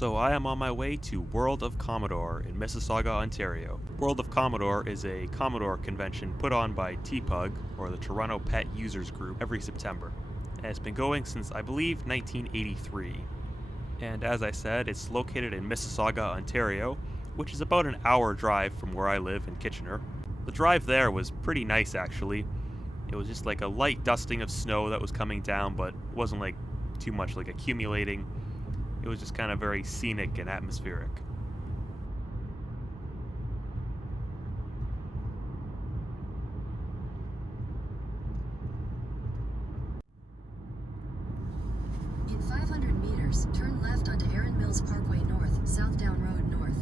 So I am on my way to World of Commodore in Mississauga, Ontario. World of Commodore is a Commodore convention put on by TPUG, or the Toronto Pet Users Group, every September. And it's been going since, I believe, 1983. And as I said, it's located in Mississauga, Ontario, which is about an hour drive from where I live in Kitchener. The drive there was pretty nice, actually. It was just like a light dusting of snow that was coming down, but it wasn't like too much like accumulating. It was just kind of very scenic and atmospheric. In 500 meters, turn left onto Erin Mills Parkway North, Southdown Road North.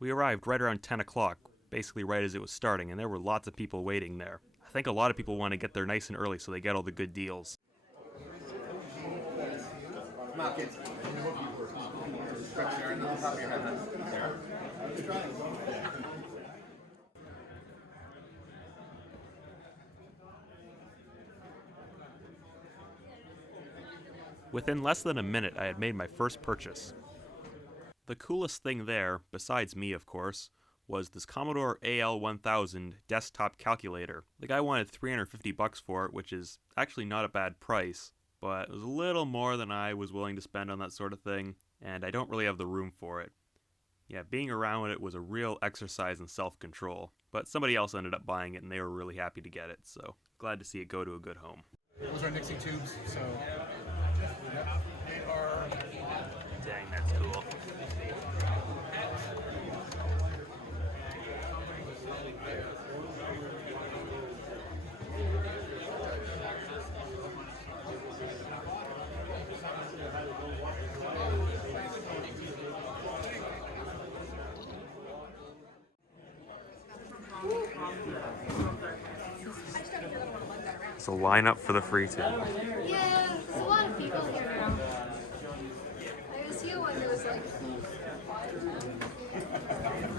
We arrived right around 10 o'clock, basically right as it was starting, and there were lots of people waiting there. I think a lot of people want to get there nice and early so they get all the good deals. Within less than a minute, I had made my first purchase. The coolest thing there, besides me of course, was this Commodore AL-1000 desktop calculator. The guy wanted $350 for it, which is actually not a bad price, but it was a little more than I was willing to spend on that sort of thing, and I don't really have the room for it. Yeah, being around it was a real exercise in self-control, but somebody else ended up buying it and they were really happy to get it, so glad to see it go to a good home. Those are nixie tubes, so they are. Dang, that's cool. It's a lineup for the free tip. Yeah, there's a lot of people here now. I was here when there was like...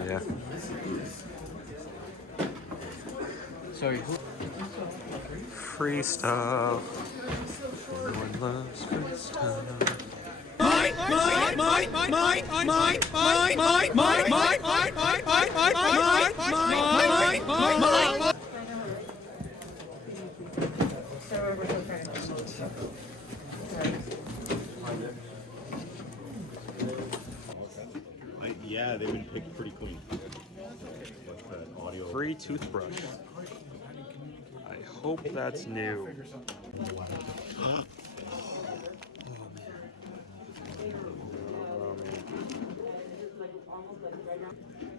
Yeah. Sorry. Free stuff. Everyone loves free stuff. Yeah, they would pick pretty clean. Audio. Free toothbrush. I hope that's new. Oh,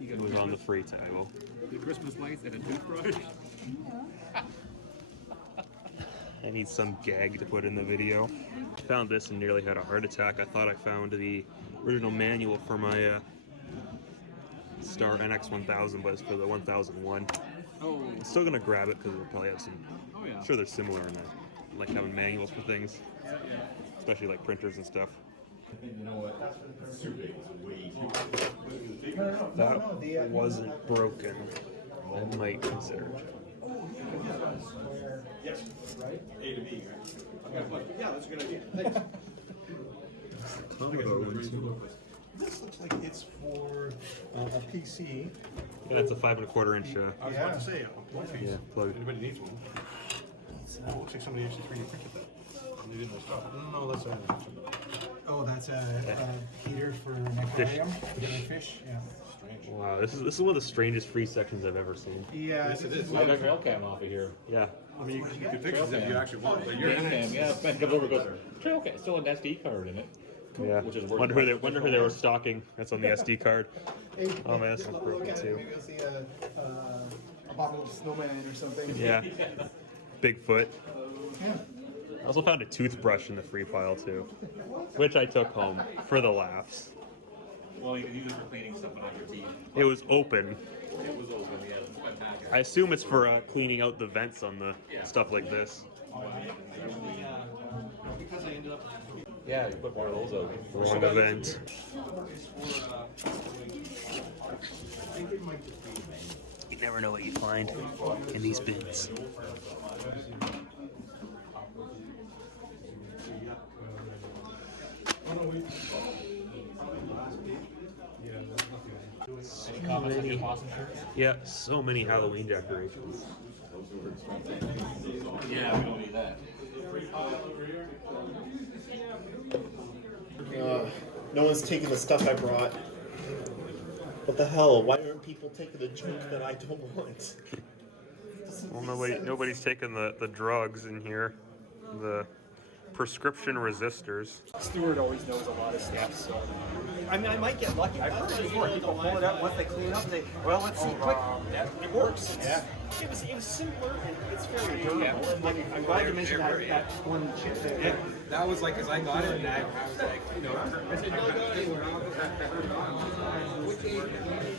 it was on the free table. The Christmas lights and a toothbrush. I need some gag to put in the video. I found this and nearly had a heart attack. I thought I found the original manual for my Star NX-1000, but it's for the 1001. Oh. I'm still gonna grab it because it'll probably have some. Oh yeah. I'm sure they're similar in that, like having manuals for things, especially like printers and stuff. You know what? That wasn't broken. I might consider it. Yes. Right? A to B. Yeah, that's a good idea. Thanks. This looks like it's for a PC. Yeah, that's a 5 1/4 inch. I was about to say, a plug piece. Yeah, plug. Anybody needs one. It looks like somebody actually 3D printed that. And they didn't stop. No, that's a. Oh, that's a heater for an aquarium. Fish. Yeah. Strange. Wow, this is one of the strangest free sections I've ever seen. Yeah, Yes, it is. I got trail cam off of here. Yeah. I mean, You can fix it if you actually want, but you're Trail cam, yeah. Man comes over and goes, trail cam, still an SD card in it. Yeah. Which is Wonder who they were stocking. That's on the SD card. Oh man, this one's broken too. Maybe you'll see a bottle of snowman or something. Yeah. Bigfoot. Yeah. I also found a toothbrush in the free file too, which I took home for the laughs. Well, you can use it for cleaning stuff on your teeth. It was open. It was open, yeah, it's fantastic. I assume it's for cleaning out the vents on the stuff like this. Yeah, you put more of those out. Wrong event. You never know what you find in these bins. Yeah, so many Halloween decorations. Yeah, we don't need that. No one's taking the stuff I brought. What the hell? Why aren't people taking the junk that I don't want? Well, nobody's taking the drugs in here. The prescription resistors. Stuart always knows a lot of stuff, so. I mean, I might get lucky. I've heard it before. People pull it out once they clean up. Well, let's see, quick. It works. It was simpler and it's very durable. I'm glad you mentioned that one chip there. Yeah, that was like, as I got it, and I was like, you know, I said, no, and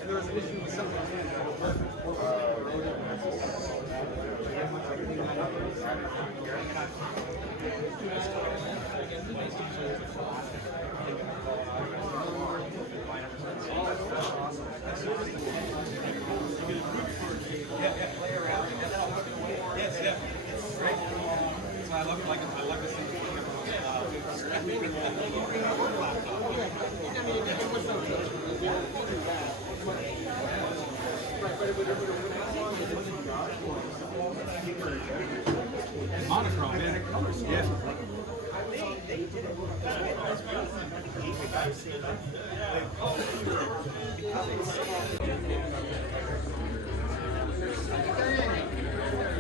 there was an issue with something. I love it. I love this thing. Monochrome, man. Yeah.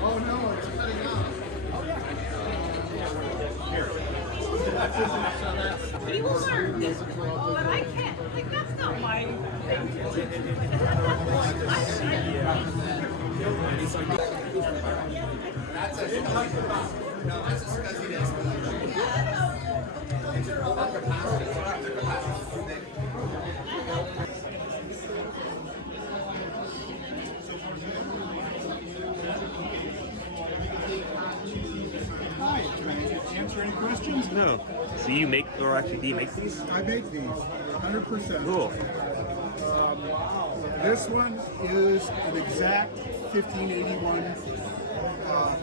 Oh no, it's cutting off. He will learn. Oh, but I can't. Like, that's not my Hi, can I answer any questions? No. So you make, or actually do you make these? I make these, 100%. Cool. This one is an exact 1581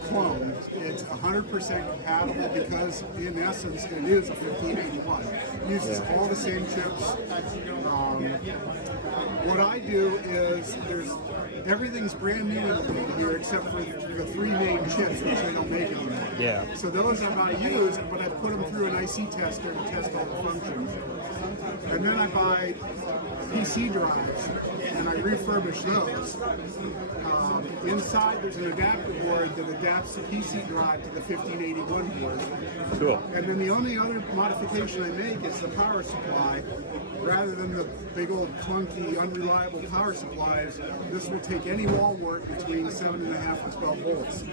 clone. It's 100% compatible because, in essence, it is a 1581. It uses all the same chips. What I do is everything's brand new here except for the three main chips, which they don't make anymore. Yeah. So those are not used, but I put them through an IC tester to test all the functions. And then I buy PC drives and I refurbish those. Inside there's an adapter board that adapts the PC drive to the 1581 board. Cool. And then the only other modification I make is the power supply. Rather than the big old clunky, unreliable power supplies, this will take any wall work between 7.5 and 12 volts.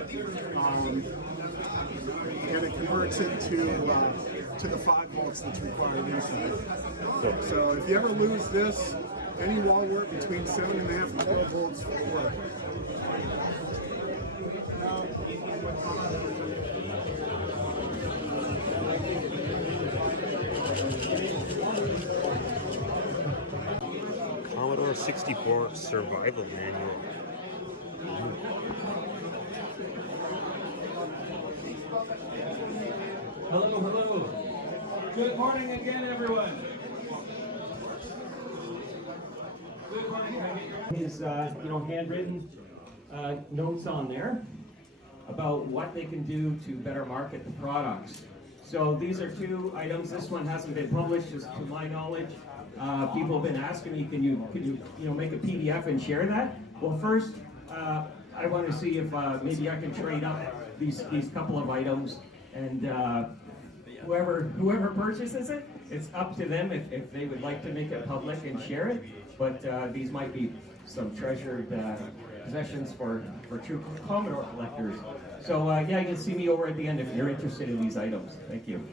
And it converts it to the 5 volts that's required inside. So if you ever lose this, any wall work between 7.5 and 12 volts will work. Commodore 64 Survival Manual. Hello, hello. Good morning again, everyone. Good morning. His, handwritten notes on there about what they can do to better market the products. So these are two items. This one hasn't been published, just to my knowledge. People have been asking me, can you make a PDF and share that? Well, first, I want to see if maybe I can trade up these couple of items, and whoever purchases it, it's up to them if they would like to make it public and share it. But these might be some treasured possessions for true Commodore collectors. So yeah, you can see me over at the end if you're interested in these items. Thank you.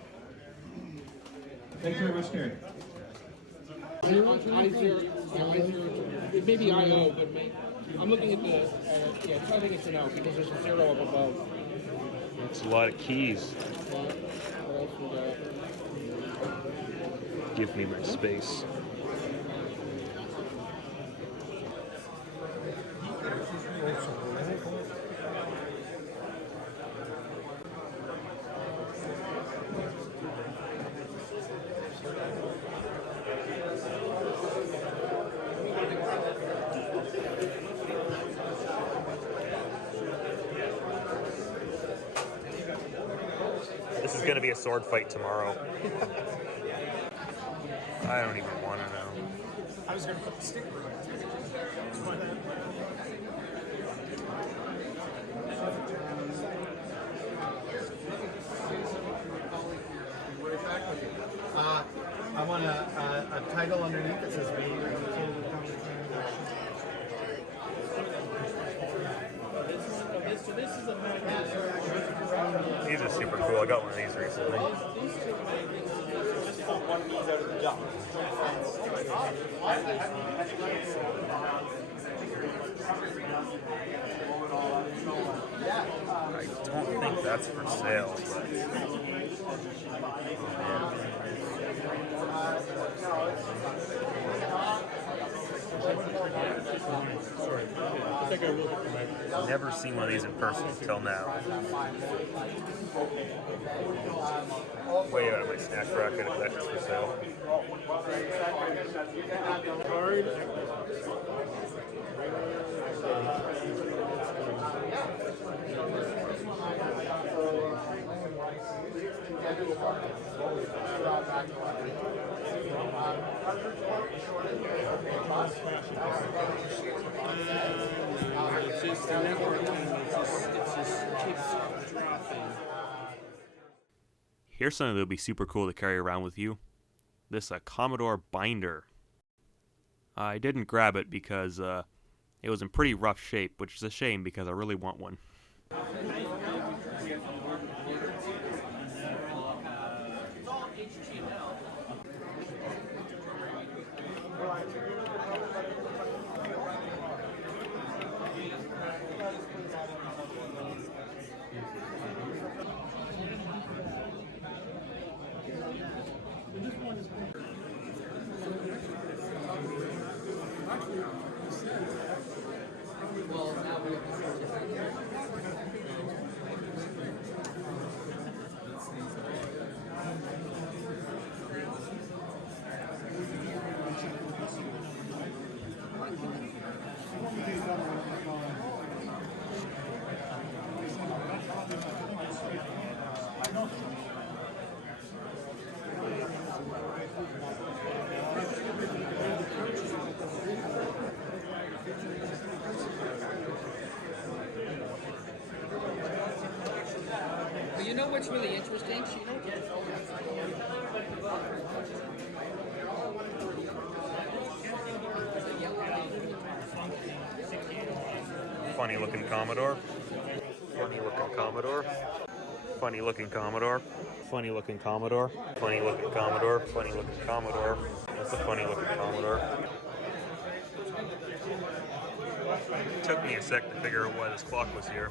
Thanks very much, Terry. It may be IO, but I'm looking at the, yeah, I think it's an O because there's a 0 up above. It's a lot of keys. Give me my space. This is going to be a sword fight tomorrow. I don't even want to know. I was going to put the sticker on it. I want a title underneath that says "Made." These are super cool. I got one of these recently. One of these out of the job. I don't think that's for sale, but I've never seen one of these in person until now. Way out of my snack bracket if that's for sale. It's just the networking, it just keeps dropping. Here's something that would be super cool to carry around with you. This Commodore binder. I didn't grab it because it was in pretty rough shape, which is a shame because I really want one. But you know what's really interesting? Funny looking Commodore. Funny looking Commodore. Funny looking Commodore. Funny looking Commodore. Funny looking Commodore. Funny looking Commodore. That's a funny looking Commodore. It took me a sec to figure out why this clock was here.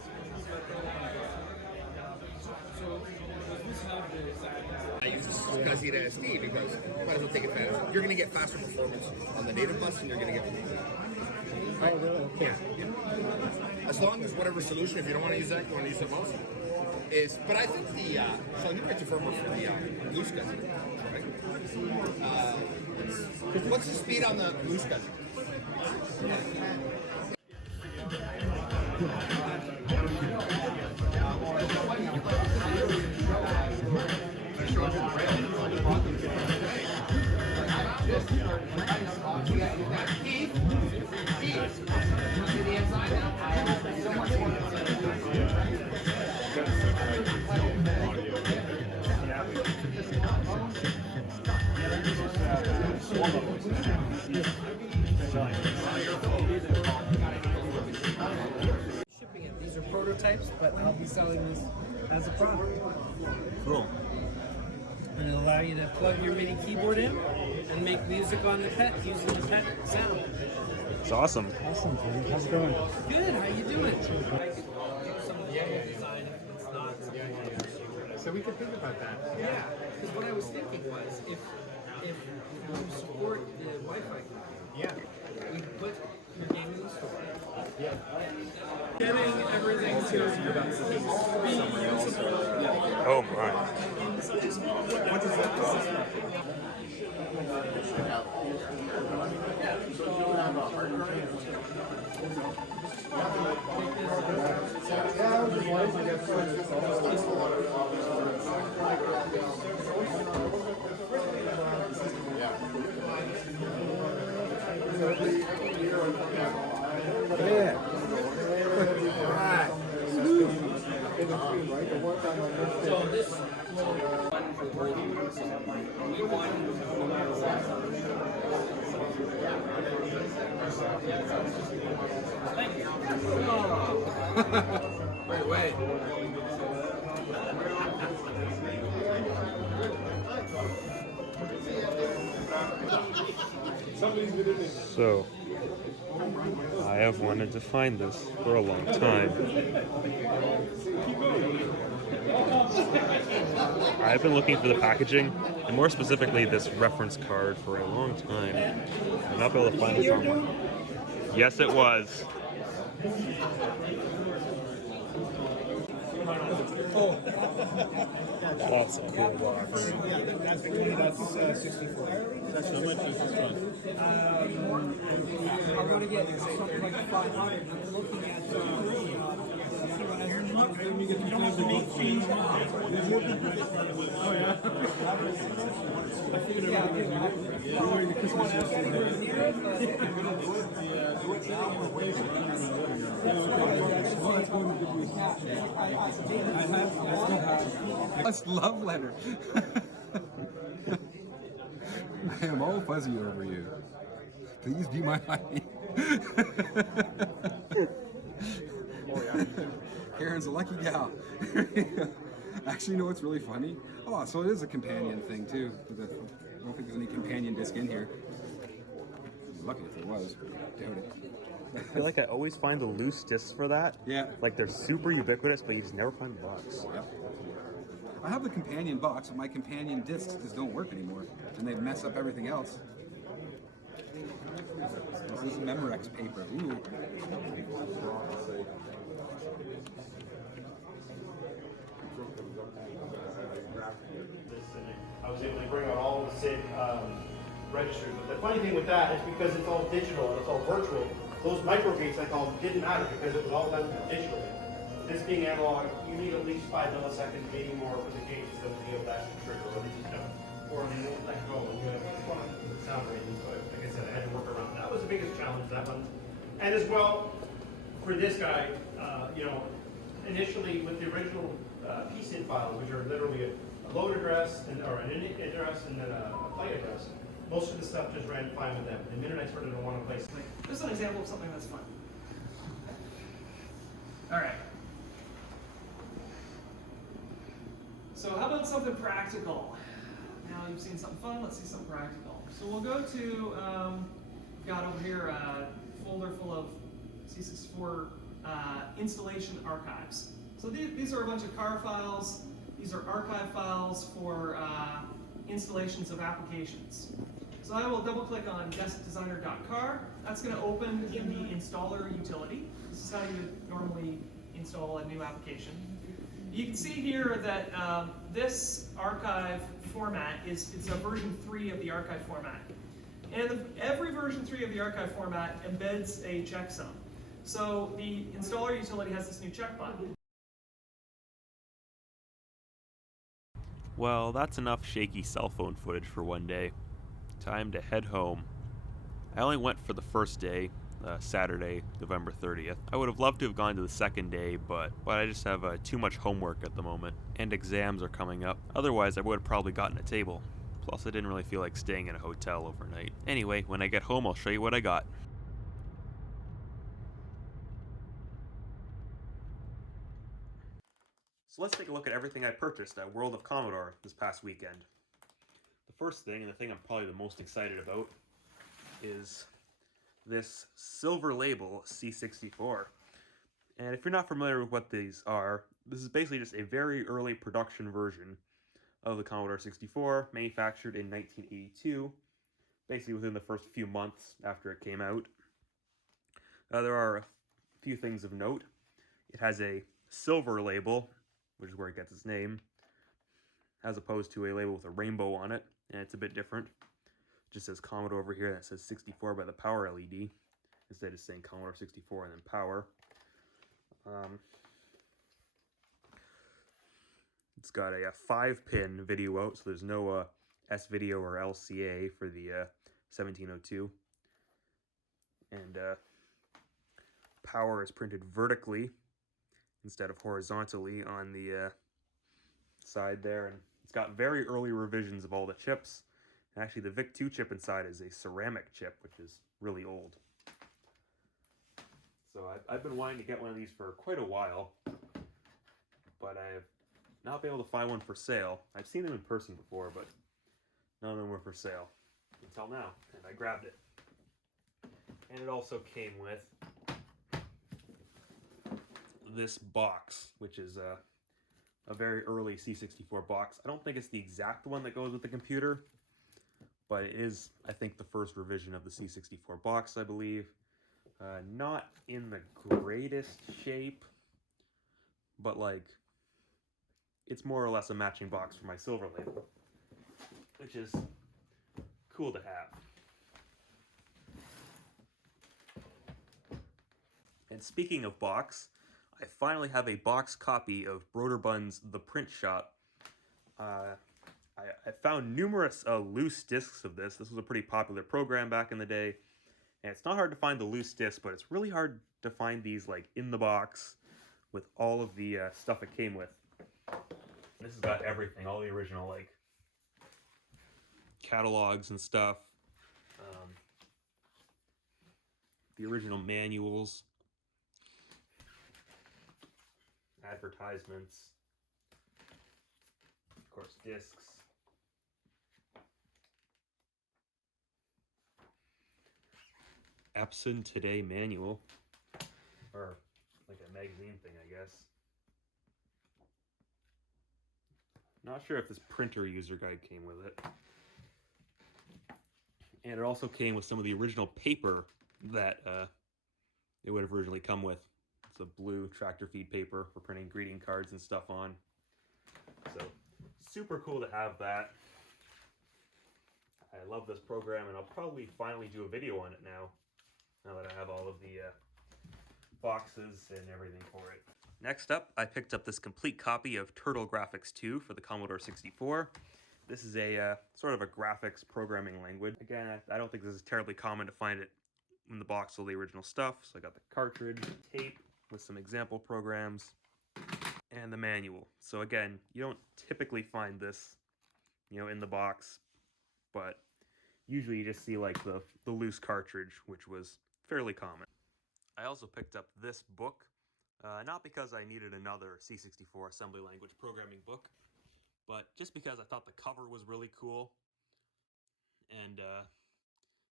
I use this because you need SD because might as well take advantage. You're going to get faster performance on the native bus, and you're going to get. Oh, really? Yeah. As long as whatever solution, if you don't want to use that, you want to use something else. But I think the so you write the firmware for the blue schedule, right? What's the speed on the blue schedule? Should be as a product. Cool. And it'll allow you to plug your MIDI keyboard in and make music on the PET using the PET sound. It's awesome. Awesome, Tony. How's it going? Good. How you doing? So we could think about that. Yeah, because what I was thinking was if you support the Wi-Fi, yeah, we put your game in the store. Yeah. Getting everything to be usable. Oh my. What does that So this one for both we want thank you. Oh. Wait. So, I have wanted to find this for a long time. I've been looking for the packaging, and more specifically this reference card, for a long time. I'm not able to find this online. Yes, it was. Oh. That's a cool box. That's 64. That's how much is this one? I want to get something like 500. I'm looking at you don't have to make change now. Oh yeah. That's love letter. I am all fuzzy over you. Please be my honey. Karen's a lucky gal. Actually, you know what's really funny? Oh, so it is a companion thing too. I don't think there's any companion disc in here. Lucky if there was, but doubt it. I feel like I always find the loose discs for that. Yeah. Like they're super ubiquitous, but you just never find the box. Yep. I have the companion box, but my companion discs just don't work anymore, and they mess up everything else. This is Memorex paper. Ooh. I was able to bring out all the SID registers. But the funny thing with that is because it's all digital and it's all virtual, those micro gates I call them didn't matter because it was all done digitally. This being analog, you need at least 5 milliseconds, maybe more, for the gates to be able to actually trigger, or they just don't. Or they won't let go when you have sound rating. So like I said, I had to work around. That was the biggest challenge, that one. And as well, for this guy, you know, initially with the original PSID files, which are literally a load address and or an init address and then a flight address, most of the stuff just ran fine with them. The minute I started to want to place, this is an example of something that's fun. All right. So how about something practical? Now you've seen something fun, let's see something practical. So we'll go to, got over here a folder full of C64 installation archives. So these are a bunch of car files. These are archive files for installations of applications. So I will double click on deskdesigner.car. That's going to open in the installer utility. This is how you would normally install a new application. You can see here that this archive format it's a version 3 of the archive format. And every version 3 of the archive format embeds a checksum. So the installer utility has this new check button. Well, that's enough shaky cell phone footage for one day. Time to head home. I only went for the first day, Saturday, November 30th. I would have loved to have gone to the second day, but I just have too much homework at the moment, and exams are coming up. Otherwise, I would have probably gotten a table. Plus, I didn't really feel like staying in a hotel overnight. Anyway, when I get home, I'll show you what I got. So let's take a look at everything I purchased at World of Commodore this past weekend. The first thing, and the thing I'm probably the most excited about, is this silver label C64. And if you're not familiar with what these are, this is basically just a very early production version of the Commodore 64, manufactured in 1982, basically within the first few months after it came out. There are a few things of note. It has a silver label, which is where it gets its name, as opposed to a label with a rainbow on it, and it's a bit different. It just says Commodore over here, that says 64 by the power LED, instead of saying Commodore 64 and then power. It's got a 5-pin video out, so there's no S-video or LCA for the 1702. And power is printed vertically instead of horizontally on the side there, and it's got very early revisions of all the chips. And actually, the VIC-2 chip inside is a ceramic chip, which is really old. So I've been wanting to get one of these for quite a while, but I've not been able to find one for sale. I've seen them in person before, but none of them were for sale until now, and I grabbed it. And it also came with this box, which is a very early C64 box. I don't think it's the exact one that goes with the computer, but it is, I think, the first revision of the C64 box, I believe. Not in the greatest shape, but like, it's more or less a matching box for my silver label, which is cool to have. And speaking of box, I finally have a box copy of Broderbund's The Print Shop. I found numerous loose discs of this. This was a pretty popular program back in the day. And it's not hard to find the loose discs, but it's really hard to find these like in the box with all of the stuff it came with. This has got everything, all the original like catalogs and stuff, the original manuals, advertisements, of course discs. Epson Today manual, or like a magazine thing, I guess. Not sure if this printer user guide came with it. And it also came with some of the original paper that it would have originally come with. It's a blue tractor feed paper for printing greeting cards and stuff on. So super cool to have that. I love this program, and I'll probably finally do a video on it now that I have all of the boxes and everything for it. Next up, I picked up this complete copy of Turtle Graphics 2 for the Commodore 64. This is a sort of a graphics programming language. Again, I don't think this is terribly common to find it in the box of the original stuff. So I got the cartridge, tape with some example programs, and the manual. So again, you don't typically find this, in the box, but usually you just see like the loose cartridge, which was fairly common. I also picked up this book, not because I needed another C64 assembly language programming book, but just because I thought the cover was really cool. And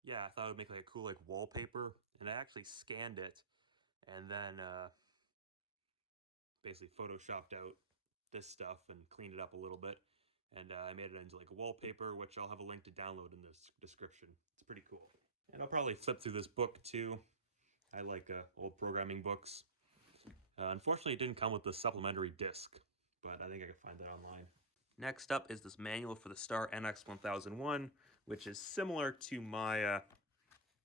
yeah, I thought it would make like a cool like wallpaper, and I actually scanned it and then basically photoshopped out this stuff and cleaned it up a little bit, and I made it into like a wallpaper, which I'll have a link to download in the description. It's pretty cool. And I'll probably flip through this book too. I like old programming books. Unfortunately, it didn't come with the supplementary disc, but I think I can find that online. Next up is this manual for the Star NX1001, which is similar to my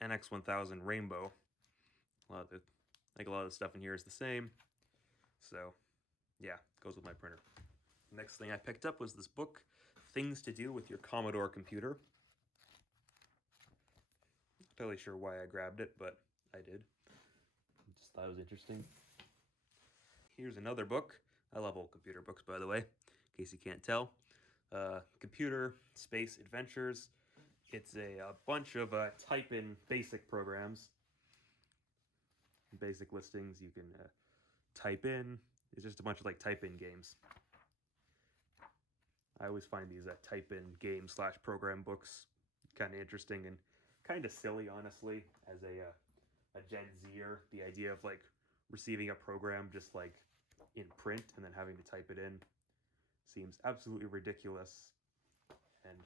NX1000 Rainbow. I think a lot of the stuff in here is the same. So, yeah, goes with my printer. Next thing I picked up was this book, Things to Do with Your Commodore Computer. Not totally sure why I grabbed it, but I did. Just thought it was interesting. Here's another book. I love old computer books, by the way, in case you can't tell. Computer Space Adventures. It's a bunch of type-in basic programs. Basic listings you can type in, It's just a bunch of like type-in games. I always find these type-in game / program books kind of interesting and kind of silly, honestly, as a Gen Zer. The idea of like receiving a program just like in print and then having to type it in seems absolutely ridiculous and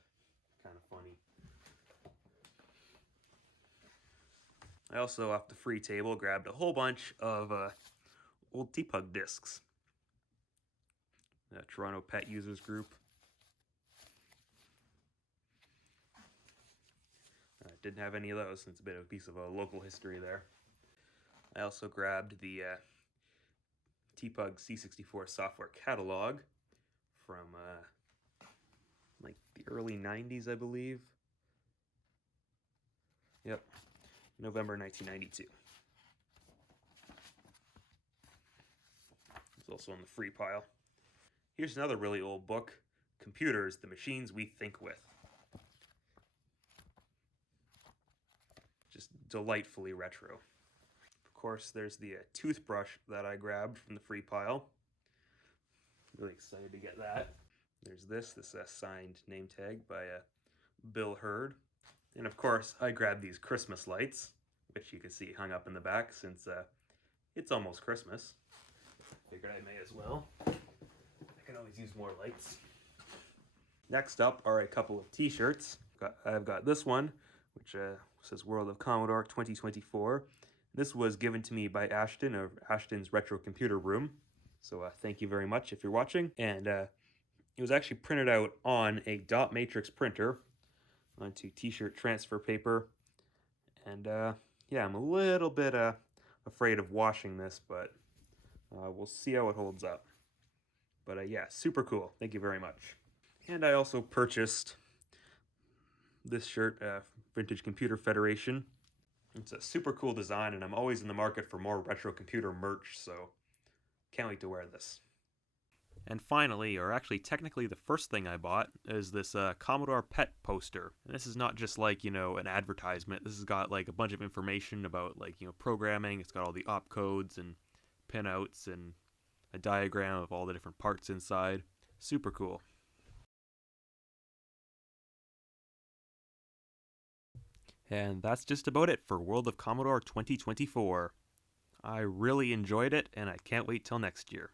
kind of funny. I also, off the free table, grabbed a whole bunch of old TPUG discs. The Toronto Pet Users Group. Didn't have any of those. It's a bit of a piece of a local history there. I also grabbed the TPUG C64 software catalog from like the early 90s, I believe. Yep, November 1992. It's also on the free pile. Here's another really old book, Computers, the Machines We Think With. Just delightfully retro. Of course, there's the toothbrush that I grabbed from the free pile. Really excited to get that. There's this signed name tag by Bill Hurd. And of course, I grabbed these Christmas lights, which you can see hung up in the back since it's almost Christmas. Figured I may as well. I can always use more lights. Next up are a couple of t-shirts. I've got this one, which says World of Commodore 2024. This was given to me by Ashton of Ashton's Retro Computer Room. So thank you very much if you're watching. And it was actually printed out on a dot matrix printer onto t-shirt transfer paper. And yeah, I'm a little bit afraid of washing this, but we'll see how it holds up. But yeah, super cool. Thank you very much. And I also purchased this shirt, Vintage Computer Federation. It's a super cool design, and I'm always in the market for more retro computer merch, so can't wait to wear this. And finally, or actually technically the first thing I bought, is this Commodore Pet poster. And this is not just like, you know, an advertisement. This has got like a bunch of information about like, you know, programming. It's got all the opcodes and pinouts and a diagram of all the different parts inside. Super cool. And that's just about it for World of Commodore 2024. I really enjoyed it, and I can't wait till next year.